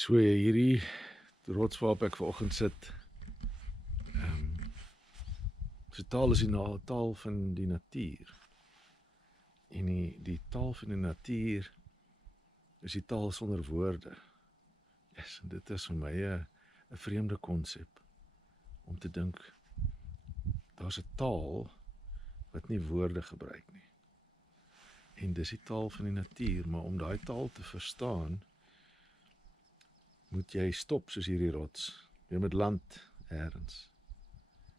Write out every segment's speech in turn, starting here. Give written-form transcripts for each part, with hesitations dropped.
So hierdie rots waarop ek vanoggend sit, so taal is die taal van die natuur. En die taal van die natuur is die taal sonder woorde. Yes, en dit is vir my 'n vreemde konsep om te dink, daar's 'n taal wat nie woorde gebruik nie. En dis die taal van die natuur, maar om daai taal te verstaan, moet jy stop soos hierdie rots. Jy moet land ergens.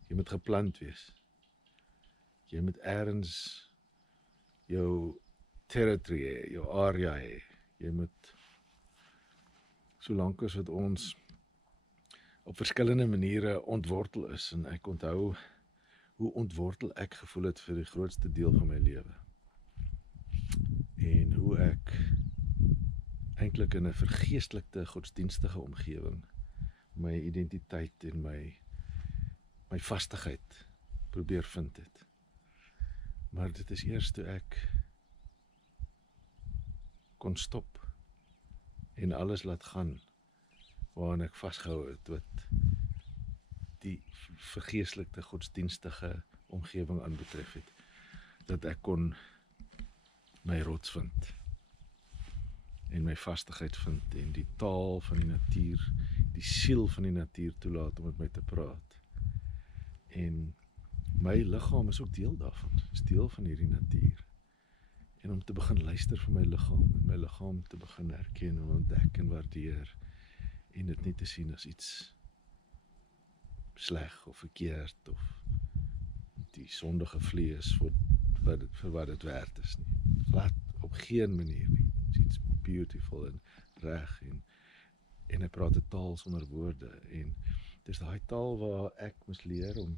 Jy moet geplant wees. Jy moet ergens jou territory hê, jou area hê. Jy moet, solank as wat ons op verskillende maniere ontwortel is, en ek onthou hoe ontwortel ek gevoel het vir die grootste deel van my lewe. En hoe ek eintlik in 'n vergeestelikte godsdienstige omgewing my identiteit en my vastigheid probeer vind het. Maar dit is eers toe ek kon stop en alles laat gaan waaraan ek vasgehou het, wat die vergeestelikte godsdienstige omgewing aanbetref het, dat ek kon my rots vind en my vastigheid vind en die taal van die natuur, die siel van die natuur toelaat om met my te praat. En my liggaam is ook deel daarvan, is deel van hierdie natuur. En om te begin luister vir my liggaam, en my liggaam te begin herken en ontdek en waardeer, en dit nie te sien as iets sleg of verkeerd of die sondige vlees vir wat dit werd is nie. Glad op geen manier nie. Dit is iets beautiful en reg en hy praat 'n taal sonder woorde, en dis daai taal waar ek moes leer om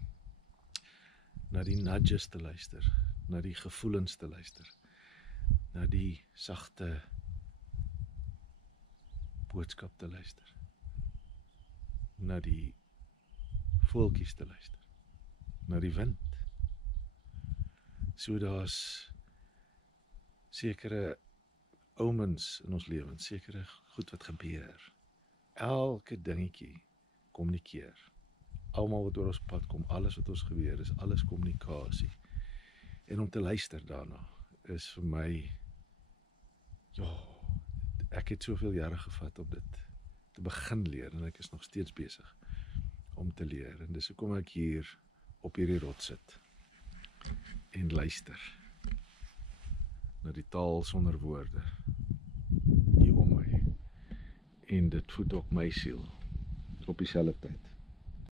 na die nudges te luister, na die gevoelens te luister, na die sagte boodskap te luister, na die voeltjies te luister, na die wind. So daar's sekere omens in ons lewens, sekere goed wat gebeur. Elke dingetjie kommunikeer. Almal wat oor ons pad kom, alles wat ons gebeur, is alles kommunikasie. En om te luister daarna is vir my, ek het soveel jare gevat om dit te begin leer, en ek is nog steeds besig om te leer. En dis hoekom ek hier op hierdie rots sit en luister na die taal sonder woorde hier om my. En dit voed ook my siel op dieselfde tyd.